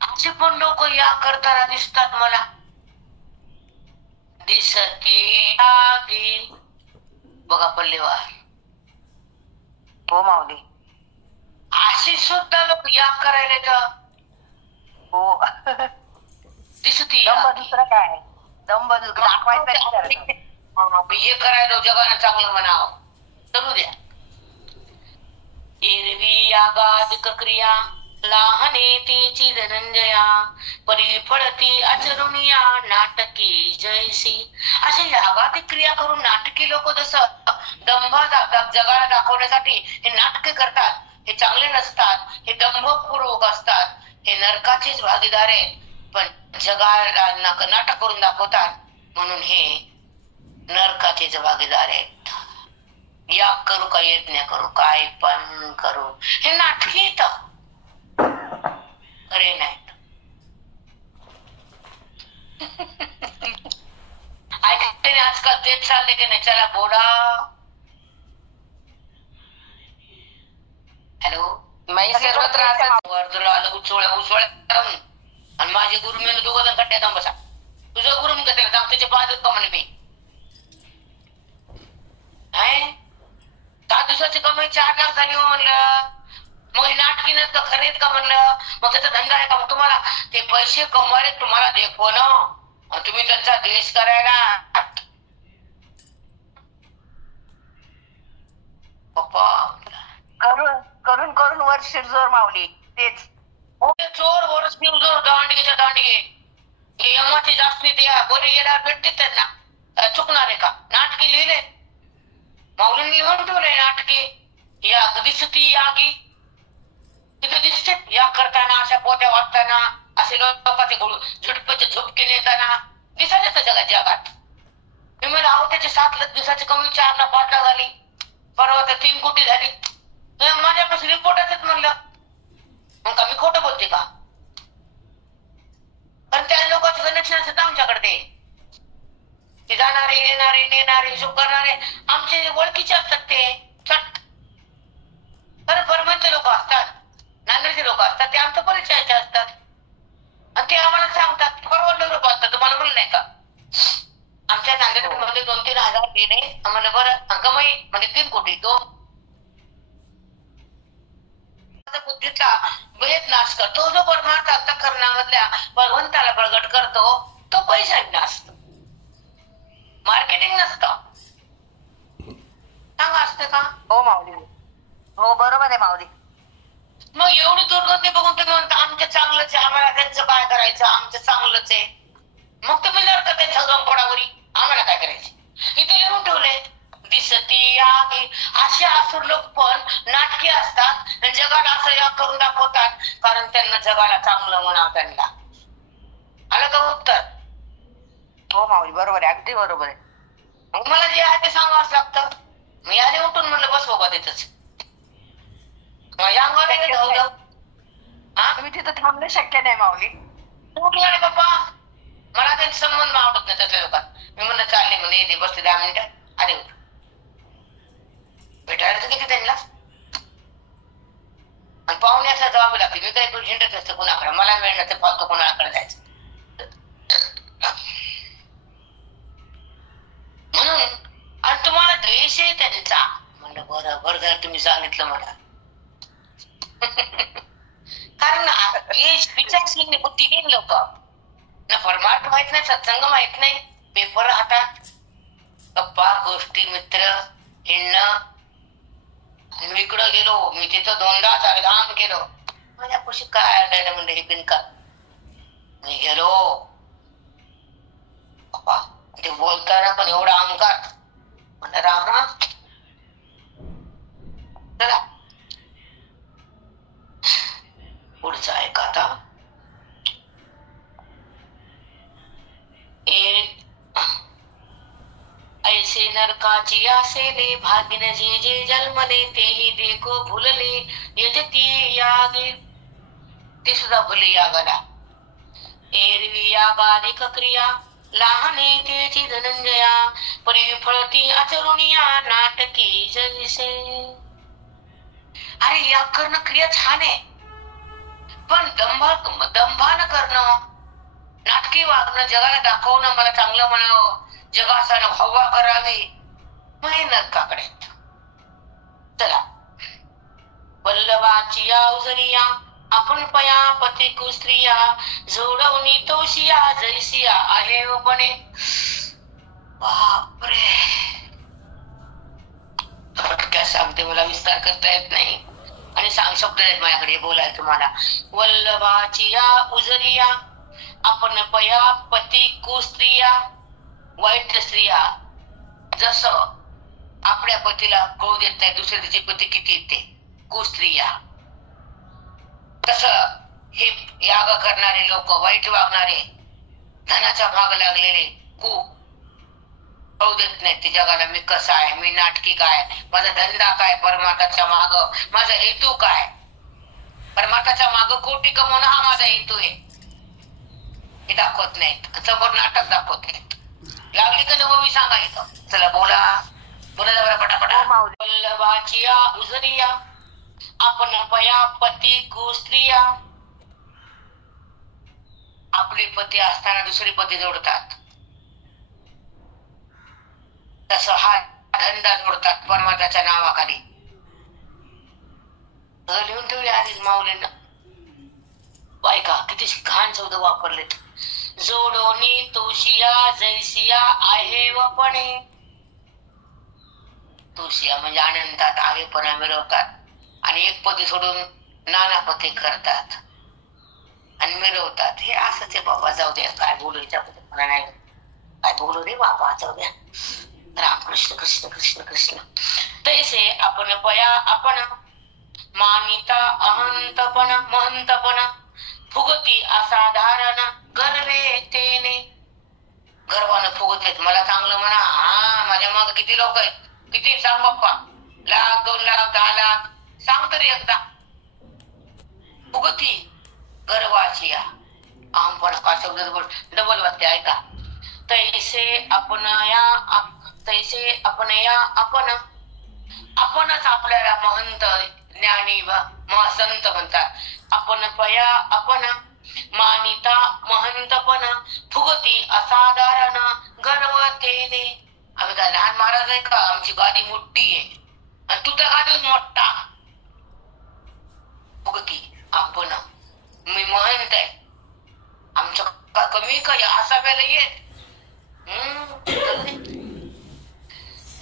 असे पण लोक या करताना दिसतात मला. दिसती यागी बघा पल्लेवार. हो माऊली, अशी सुद्धा लोक या करायला तर हो. दिसती दंभ दुसरं काय? दंभ दाखवायचं हे करायला जगानं चांगलं म्हणावं, करू द्या. एरवी यागादिक क्रिया लाहने तेची धनंजया, परिफळती आचरुनिया नाटकी जयसी. असे यागादिक क्रिया करून नाटकी लोक जसं दंभ जगाला दाखवण्यासाठी हे नाटके करतात, हे चांगले नसतात, हे दंभपूर्वक असतात, हे नरकाचेच भागीदार आहेत, पण जगाला नाटक करून दाखवतात म्हणून हे नरकाचेच भागीदार आहेत. याग करू का यज्ञ करू काय पण करू, हे नाटकी येतं, खरे नाहीत. ऐकते आजकाल तेच चालले की नाही. चला बोला. हॅलो, सर्वत्र असं वर्धला आलं उचवळ्या आणि माझे गुरु मी दोघं जण कट्ट्या जाऊन बसा. तुझं गुरु मी कट्ट्याला जाऊन त्याचे पाहत का म्हणे मी. 7 दिवसाची कमाई 4 लाख झाली हो म्हणलं. मग हे नाटकी नसतं खरे आहेत का म्हणलं. मग त्याचा धंदा आहे का. मग तुम्हाला ते पैसे कमवायला तुम्हाला देखवणं, तुम्ही त्यांचा द्वेष करायला. पप्पा करून करून करून वर शिरजोर माऊली तेच. चोर वर शिरजोर दांडगेच्या दांडगे. हे यमाची जास्ती द्या बोली गेल्यावर भेटते त्यांना. चुकणार आहे का. नाटकी लिहिले माऊलींनी लिहून ठेवलंय नाटकी. या दिसती यागी तिथे दिसते या करताना, अशा पोत्या वाचताना, असे लोकांचे झुडपचे झुपके नेताना दिसायला जगात. मी म्हणलं अहो त्याची 7 दिवसाची कमी 4 ला 5 ला झाली. परवा तर 3 कोटी झाली. माझ्यापासून रिपोर्टाच म्हणलं. मग का मी खोटं बोलते का. कारण त्या लोकांचं कनेक्शन असतं आमच्याकडे. ते जाणारे येणारे नेणारे हिशोब करणारे आमचे ओळखीचे असतात. ते चट खरं परमनंट लोक असतात, नांदेडचे लोक असतात. ते आमच्या परिचयाचे असतात आणि ते आम्हाला सांगतात परवडलं बोलतात. तुम्हाला म्हणलं नाही का आमच्या नांदेडमध्ये 2-3 हजार गेले. आम्हाला बरं कमाई म्हणजे 3 कोटी. तो बुद्धीचा वेद नाश करतो. जो परमार्थ अंतःकरणामधल्या भगवंताला प्रगट करतो तो पैसा नसतो, मार्केटिंग नसतं. सांगा असतं का. हो माऊली, हो बरोबर आहे माऊली. मग एवढी दुर्गंधी बघून तुम्ही म्हणता आमचं चांगलंच आहे, आम्हाला त्यांचं काय करायचं, आमचं चांगलंच आहे. मग तुम्ही जर का त्यांच्या गंपडावरी आम्हाला काय करायचं. इथे लिहून ठेवलंय दिसती आगी. असे असुर लोक पण नाटकी असतात, जगाला असं या करून दाखवतात कारण त्यांना जगाला चांगलं म्हणावं. त्यांना आलं का उत्तर. हो माऊली बरोबर आहे, अगदी बरोबर आहे. मग मला जे आहे ते सांगावंच लागतं. मी आले उठून म्हणलं बस बाबा तिथंच. तुम्ही तिथं थांबणं शक्य नाही माऊली. उठला नाही बाप्पा. मला त्यांचे संबंध आवडत नाही त्याच्या लोकांत. मी म्हणलं चालले म्हणलं येते बसते 10 मिनिटं आले उठ. भेटायला तर किती त्यांना आणि पाहुणे असं जबाब लागते. मी काही झेंडत नसतं कुणाकडे. मला वेळ नसतं फालतू कोणाकडे जायचं म्हणून. आणि तुम्हाला द्वेष आहे त्यांचा. म्हणलं बरं बरं झालं तुम्ही सांगितलं मला. कारण विचारशील बुद्धिहीन लोक ना परमार्थ माहित नाही, सत्संग माहित नाही, पेपर हातात, गप्पा गोष्टी मित्र हिंडणं. मी इकडं गेलो, मी तिथं 2दा 4दा गेलो. माझ्या खुशी काय आढळलं म्हणलं हे बिनका. मी गेलो बाप्पा ते बोलताना पण एवढा अहंकार. म्हणलं रामा चला पुढचं आहे का आता. ऐसे नरकाची आसेले भागिन जे जे जन्मले तेही देखो भुलले यजती यागे. ते सुद्धा भुले यागाला. एरवी यागाधिक क्रिया लहाने तेची धनंजया परिफळती आचरुनिया नाटकी जैसे. अरे या करणं क्रिया छान आहे पण दंभानं करणं, नाटकी वागणं, जगाला दाखवणं, मला चांगलं म्हणावं, जगासाठी हवा करावी, मेहनत काकडे. चला वल्लभाची अवजरिया आपण पया पती कुस्त्रिया जोडवणी तोशिया जैसिया आहे बने. बापरे थोडक्यात सांगते, मला विस्तार करता येत नाही आणि शब्द आहेत माझ्याकडे बोलायला तुम्हाला. वल्लभाची या उजरिया आपण पया पती कुस्त्रिया. वाईट स्त्रिया जसं आपल्या पतीला कळू देत नाही दुसऱ्या तिची पती किती येते कुस्त्रिया, तसं हे याग करणारे लोक, वाईट वागणारे, धनाच्या भाग लागलेले कळू देत नाही ते जगाला मी कसा आहे, मी नाटकी काय, माझा धंदा काय, परमार्थाच्या माग माझा हेतू काय. परमार्थाच्या माग कोटी कमवणं हा माझा हेतू आहे हे दाखवत नाहीत. समोर नाटक दाखवत नाहीत. लागली का नववी सांगायचं. चला बोला बोला जरा पटापटा. वल्लभाची उजरिया आपण पया पती कुस्त्रिया. आपले पती असताना दुसरे पती जोडतात, तसं हा धंदा जोडतात परमात्माच्या नावाखाली. लिहून ठेवले आधीच माऊलींना. बायका किती घाण शब्द वापरलेत. जोडोनी तुळशिया जैसिया आहे वपणे. तुळशिया म्हणजे अनंतात आहेपणा मिरवतात आणि एक पती सोडून नाना पती करतात आणि मिरवतात. हे असंच आहे बाबा. जाऊ द्या काय बोलू याच्याबद्दल नाही. काय बोलू रे बाबा जाऊ द्या. रामकृष्ण कृष्ण कृष्ण कृष्ण. तैसे आपण पया आपण मानिता अहंतपण महंतपण फुगती असाधारण गर्वे तेने. गर्वानं फुगत नाहीत. मला चांगलं म्हणा. हा माझ्या माग किती लोक आहेत. किती सांग बाप्पा. 1,00,000 2,00,000 10,00,000 सांग तरी एकदा. फुगती गर्वाची अहंपणा. का शब्द डबल वाटते ऐका. तैसे आपण आपणच आपल्याला महंत ज्ञानी व महसंत म्हणतात. आपण पया आपण मानिता महंतपण फुगती असाधारण गर्वतेने. आम्ही काय लहान महाराज आहे का. आमची गादी मोठी आहे आणि तू त्या गादीवर मोठा. फुगती आपण मी महंत आहे. आमचं का कमी का असाव्याला येत.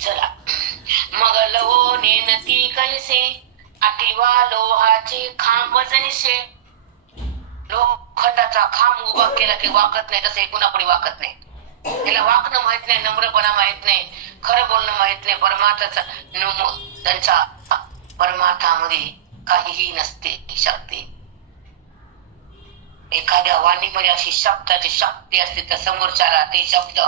चला मग लवो नेनती कैसे आठीवा लोहाचे खांब जैसे. लोखंडाचा खांब उभा केला की वाकत नाही. तसे कुणापुढे वाकत नाही. त्याला वाकणं माहित नाही. नम्रपणा माहित नाही. खरं बोलणं माहित नाही. परमात्माचा त्यांच्या परमात्मामध्ये काहीही नसते शक्ती. एखाद्या वाणीमध्ये अशी शब्दाची शक्ती असते तर समोरच्याला ते शब्द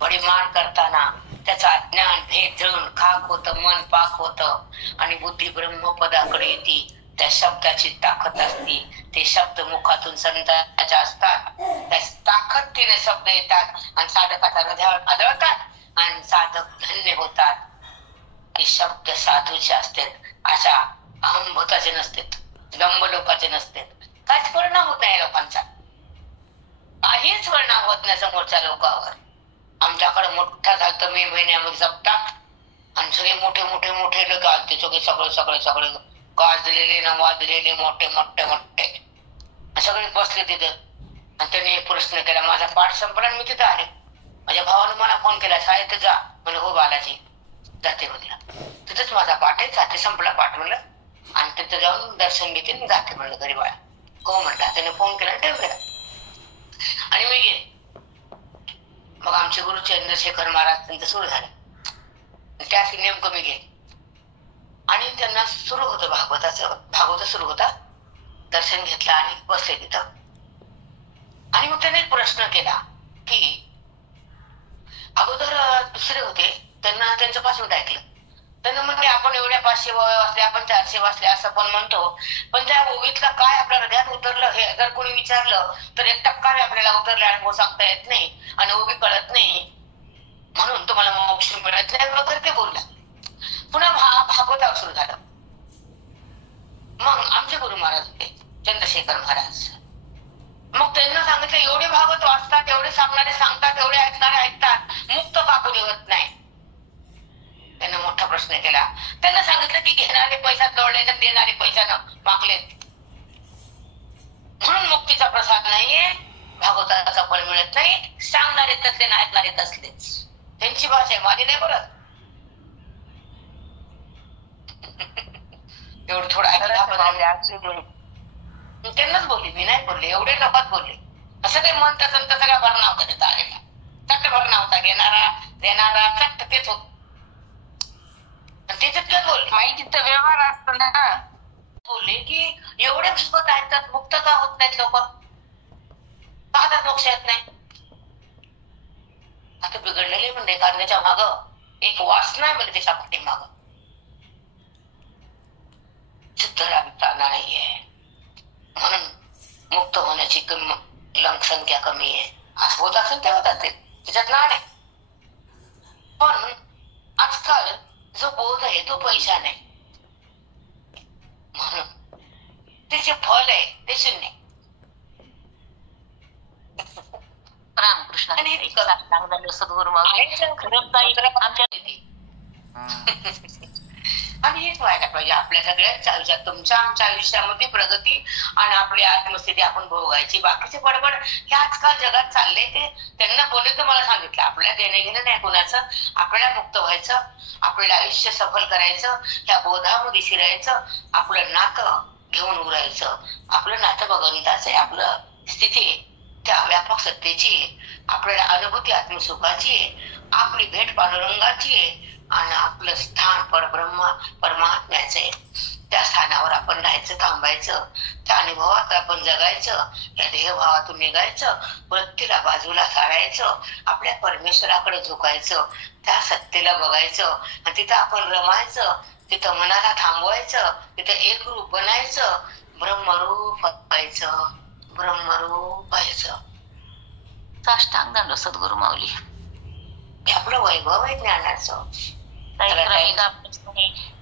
भडीमार करताना त्याचा ज्ञान भेद जळून खाक होतं. मन पाक होतं आणि बुद्धी ब्रह्मपदाकडे येते. त्या शब्दाची ताकद असते. ते शब्द मुखातून संतांच्या असतात. त्या ताकदीने शब्द येतात आणि साधकाच्या हृदयावर आदळतात आणि साधक धन्य होतात. हे शब्द साधूचे असतात. अशा अहंभूताचे नसतात. दंभ लोकांचे नसतात. काहीच परिणाम होत नाही लोकांचा. काहीच परिणाम होत नाही समोरच्या लोकांवर. आमच्याकडे मोठा झालत मे महिन्यामध्ये सप्ताह आणि सगळे मोठे मोठे मोठे लोक आलते. सगळे गाजलेले ना वाजलेले मोठे मोठे मोठे सगळे बसले तिथं. आणि त्यांनी एक प्रश्न केला. माझा पाठ संपला मी तिथं आले. माझ्या भावानं मला फोन केला शाळेत जा. म्हणलं हो बालाजी जाते म्हणलं. तिथंच माझा पाठ आहे. जाते संपला पाठ म्हणलं आणि तिथं जाऊन दर्शन घेते आणि जाते म्हणलं घरी बाळा. हो म्हणला. त्याने फोन केला ठेव केला आणि मी गेले. मग आमचे गुरु चंद्रशेखर महाराज त्यांचं सुरू झालं. त्याच नेमकं मी गेले आणि त्यांना सुरू होतं भागवत सुरू होता. दर्शन घेतलं आणि बसले तिथं. आणि मग त्याने एक प्रश्न केला की अगोदर दुसरे होते त्यांना त्यांचं 5 मिनिट ऐकलं. त्यांना म्हणले आपण एवढ्या 500 वाचले आपण 400 वाचले असं पण म्हणतो. पण त्या ओवीतला काय आपल्या हृदयात उतरलं हे जर कोणी विचारलं तर 1% आपल्याला उतरले अनुभव सांगता येत नाही आणि ओवी कळत नाही म्हणून तुम्हाला मोक्ष मिळत नाही वगैरे ते बोलला. पुन्हा भागवतावर सुरू झालं. मग आमचे गुरु महाराज होते चंद्रशेखर महाराज. मग त्यांना सांगितलं एवढे भागवत वाचतात एवढे सांगणारे सांगतात एवढे ऐकणारे ऐकतात मुक्त का कोणी होत नाही. त्यांना मोठा प्रश्न केला. त्यांना सांगितलं की घेणारे पैसा तोडले तर देणारे पैशानं मागलेत म्हणून मुक्तीचा प्रसाद नाहीये. भागवताचा फळ मिळत नाही. सांगणारे तसले ना ऐकणारे तसलेच. त्यांची भाषा आहे माझी नाही बोलत. एवढं थोडं ऐकलं त्यांनाच बोलली मी नाही बोलले. एवढे लोकात बोलले. असं काही म्हणतात सगळा भरणा होता तिथं आलेला. चट्ट भरणा होता. घेणारा देणारा चट्ट तेच होत. त्याच्यात काय बोलले माहिती तर व्यवहार असतो ना. बोलले की एवढे भागवत ऐकतात मुक्त का होत नाहीत लोक. का मोक्ष येत नाही. आता बिघडलेले म्हणजे कारण त्याच्या माग एक वासना आहे म्हणजे त्याच्या पाठीमाग सिद्धराभिप्राय नाहीये म्हणून मुक्त होण्याची संख्या कमी आहे. असं होत असेल ते होतात त्याच्यात नाण आहे. पण आजकाल जो बोध आहे तो पैसा नाही म्हणून त्याचे फल आहे ते शून्य. रामकृष्ण सद्गुरु आमच्या आणि हेच व्हायला पाहिजे आपल्या सगळ्यांच्या आयुष्यात. तुमच्या आमच्या आयुष्यामध्ये प्रगती आणि आपली आत्मस्थिती आपण भोगायची. बाकीचे बडबड हे आजकाल जगात चाललंय ते त्यांना बोलले तर मला सांगितलं आपल्या देणं घेणं नाही कोणाचं. आपल्याला मुक्त व्हायचं, आपल्याला आयुष्य सफल करायचं, ह्या बोधामध्ये शिरायचं, आपलं नातं घेऊन उरायचं. आपलं नातं भगवंताचं आहे, आपलं स्थिती त्या व्यापक सत्तेची, आपल्याला अनुभूती आत्मसुखाची, आपली भेट पांडुरंगाची आहे आणि आपलं स्थान परमात्म्याचं आहे. त्या स्थानावर आपण राहायचं, थांबायचं, त्या अनुभवात आपण जगायचं, या देहभावातून निघायचं, वृत्तीला बाजूला सारायचं, आपल्या परमेश्वराकडे झुकायचं, त्या सत्तेला बघायचं आणि तिथं आपण रमायचं, तिथं मनाला थांबवायचं, तिथं एक रूप बनायचं, ब्रह्मरूप व्हायचं, ब्रह्मरूप व्हायचं. साष्टांग दंड सद्गुरु माऊली. हे आपलं वैभव आहे ज्ञानाचं.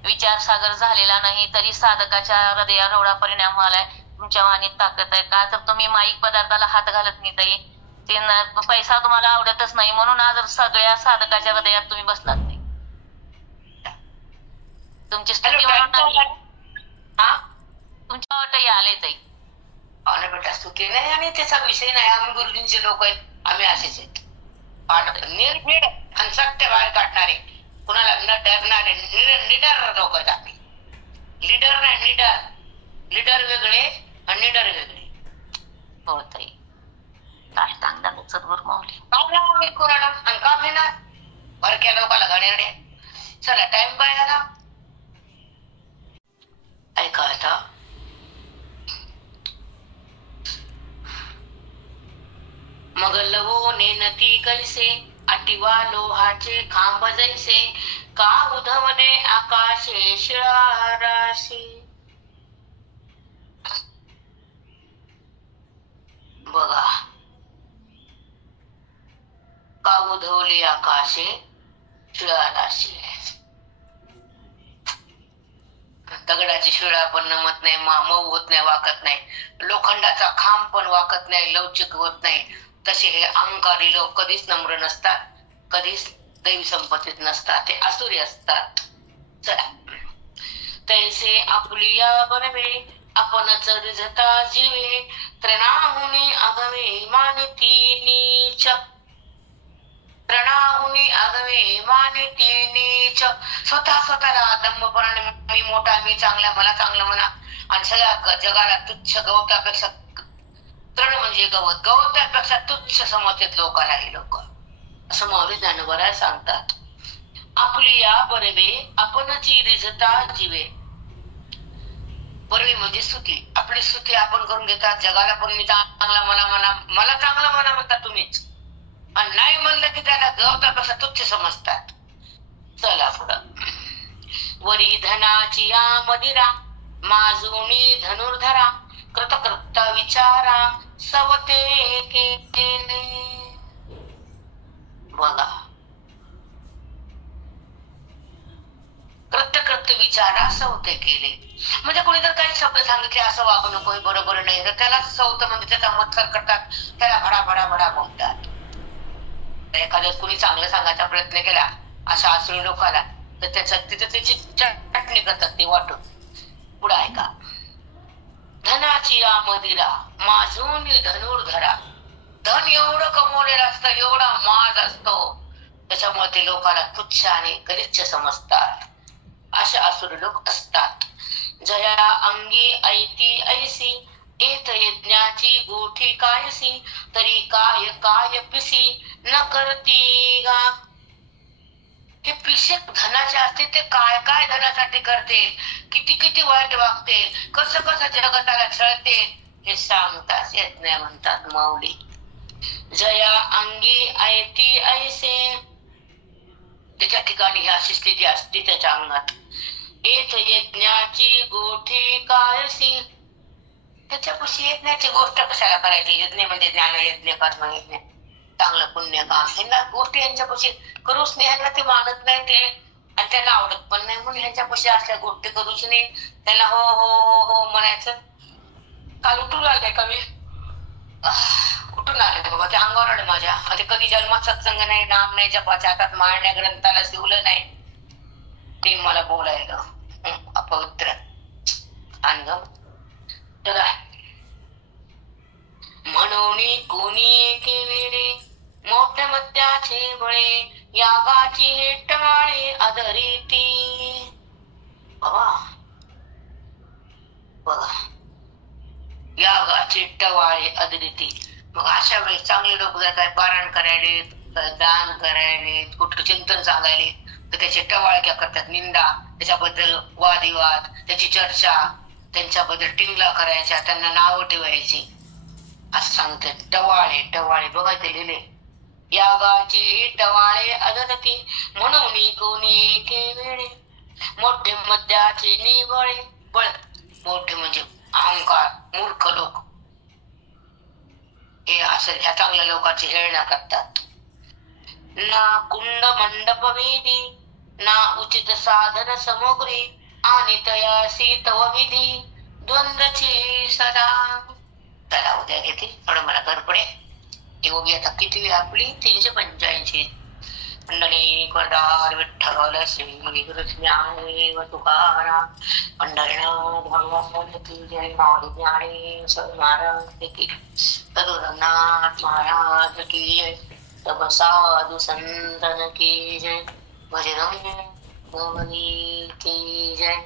विचार सागर झालेला नाही तरी साधकाच्या हृदयावर एवढा परिणाम झालाय. तुमच्या वाणीत ताकद आहे का? तर तुम्ही माईक पदार्थाला हात घालत नाही ताई. ते पैसा तुम्हाला आवडतच नाही म्हणून आज सगळ्या साधकाच्या हृदयात तुम्ही बसलात नाही. तुमची स्तुती म्हणून तुमच्या वाटही आले ताई. बेटा स्तुती नाही आणि त्याचा विषय नाही. आम्ही गुरुजींचे लोक आहेत, आम्ही असेच आहेत. निर्भीड आणि सत्य बाहेर काढणारे, कुणाला न डरणारे निडर लोक आहेत आम्ही. लीडर नाही, निडर. लीडर वेगळे आणि निडर वेगळे. हो ताई. साष्टांग दंड सद्गुरु माऊली. कोणाला आणि का घेणार भरक्या लोकाला घाणेरड्या. चला टाइम काय झाला ऐका आता. मग लवो नेनती कैसे अटिवा लोहाचे खांब जैसे का उधवणे आकाशे शिळाराशी. बघा का उधवले आकाशे शिळाराशी. दगडाची शिळा पण नमत नाही, मऊ होत नाही, वाकत नाही. लोखंडाचा खांब पण वाकत नाही, लवचिक होत नाही. तसे हे अहंकारी लोक कधीच नम्र नसतात, कधीच दैवी संपत्तीत नसतात, ते असुरी असतात. चला तैसे आपुलिया बनवे आपणच रिझता जीवे त्रणाहुनी आगवे मानती नीच. त्रणाहुनी आगवे मानती नीच. स्वतःला दंभपणाने मी मोठा, मी चांगला, मला चांगलं म्हणा आणि सगळ्या जगाला तुच्छ गवतापेक्षा तृण म्हणजे गवत, गवतापेक्षा तुच्छ समजतात लोकांना हे लोक. असं माऊली ज्ञानोबा सांगतात. आपली या बरवे आपणची रिझता जीवे. बरवी म्हणजे स्तुती. आपली स्तुती आपण करून घेतात. जगाला पण मी चांगला म्हणा म्हणा, मला चांगला म्हणा म्हणतात तुम्हीच. आणि नाही म्हणलं की त्याला गवतापेक्षा तुच्छ समजतात. चला पुढं. वरी धनाची या मदिरा माजुनी धनुर्धरा कृतकृत विचारा सवते केले. बघा कृतकृत विचारा सवते केले म्हणजे कोणी जर काही शब्द सांगितले असं वागू नको, हे बरोबर नाही, तर त्याला सवत म्हणजे त्याचा मत्सर करतात, त्याला भडा भडा भडा बोलतात. एखाद्या कुणी चांगलं सांगायचा प्रयत्न केला अशा आसुरी लोकाला तर त्याच्या तिथे त्याची चटणी करतात ते वाटून. पुढे ऐका. धनाची या मदिरा माजून धनुर्धरा. धन एवढं कमवलेलं असतं, एवढा माज असतो, त्याच्यामुळे ते लोकांना तुच्छ आणि गलिच्छ समजतात. असे असुर लोक असतात. जया अंगी ऐती ऐसी एत यज्ञाची गोठी कायसी तरी काय काय पिसी न करती गा. हे पिशे धनाचे असते ते काय काय धनासाठी करते, किती किती वाईट वागते, कसं कसं जगताला छळते हे सांगताच येत नाही म्हणतात माऊली. जया अंगी ऐती ऐसे. त्याच्या ठिकाणी ही अशी स्थिती असते त्याच्या अंगात. एत यज्ञाची गोठी कायसी. त्याच्यापाशी यज्ञाची गोष्ट कशाला करायची. यज्ञ म्हणजे ज्ञान यज्ञ, कर्म यज्ञ, चांगलं पुण्य काम, ह्यांना गोष्टी यांच्यापाशी करूच नाही. ह्यांना ते मानत नाही ते आणि त्यांना आवडत पण नाही म्हणून ह्यांच्यापाशी असल्या गोष्टी करूच नाही. त्यांना हो हो हो हो म्हणायचं. काल उठून आले का मी, कुठून आले बाबा, ते अंगावर आले माझ्या. ते कधी जन्मात सत्संग नाही, नाम नाही, जपाच्या हातात माळण्या, ग्रंथाला शिवलं नाही, ते मला बोलायला अपवित्र आणि चला म्हणून कोणी एके वेळे मोठ्या मध्याचे बळे यागाची हे टवाळे आदरीती. बघा यागाचे टवाळे आदरीती. मग अशा वेळेस चांगले लोक जर काय पारायण करायले, दान करायले, कुठलं चिंतन सांगायले तर त्याचे टवाळे क्या करतात, निंदा, त्याच्याबद्दल वादविवाद, त्याची चर्चा, त्यांच्याबद्दल टिंगला करायच्या, त्यांना नावं ठेवायची असं सांगते. टवाळे टवाळे बघा ते लिहिले. यागाची टवाळे आदरती म्हणून कोणी एके वेळे मोठे मध्याचे निबळे. बळ मोठे म्हणजे अहंकार, मूर्ख लोक हे असं ह्या चांगल्या लोकांची हेळणा करतात. ना कुंड मंडप वेदी ना उचित साधन सामग्री आणि तयासी तव विधी द्वंद्वची सदा. त्याला उद्या घेते थोडं मला गडबडे. योगी आता किती आपली 385. पंढरी करदार विठ्ठल श्री कृष्ण तुकाराम. पंढरीनाथ भगवान की जय. माऊली ज्ञानेश्वर महाराज की, सद्गुरुनाथ महाराज की जय. सब साधु संतन की जय. बजरंग बली की जय.